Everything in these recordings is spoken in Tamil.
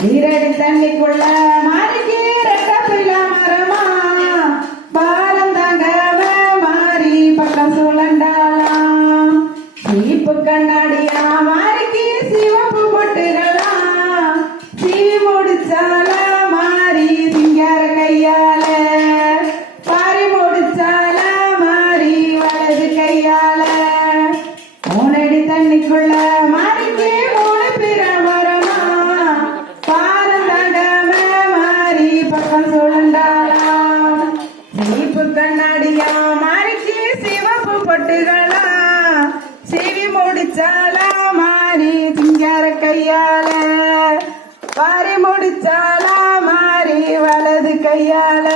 நீரடி தண்ணிக்குள்ள மாறிக்கே ரெட்டப்பிள்ள மரமா? பாலம் தாங்காம மாறி பக்கம் சுழண்டாலாம் சீப்பு கண்ணாடியா பொட்டுகளா? சிவி முடிச்சாலா? மாறி சிங்கார கையால. பாரி முடிச்சாலா? மாறி வலது கையால.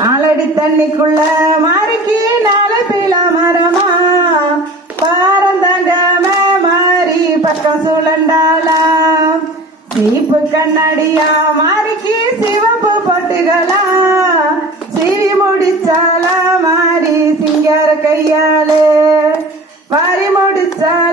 ஆலடி தண்ணிக்குள்ள மாறிக்கு நால பிளா மரமா? பாரம் தாங்காம மாறி பக்கம் சுழண்டாளா சீப்பு கண்ணாடியா? மாறிக்கு கையாலே மாறி முடிச்சான்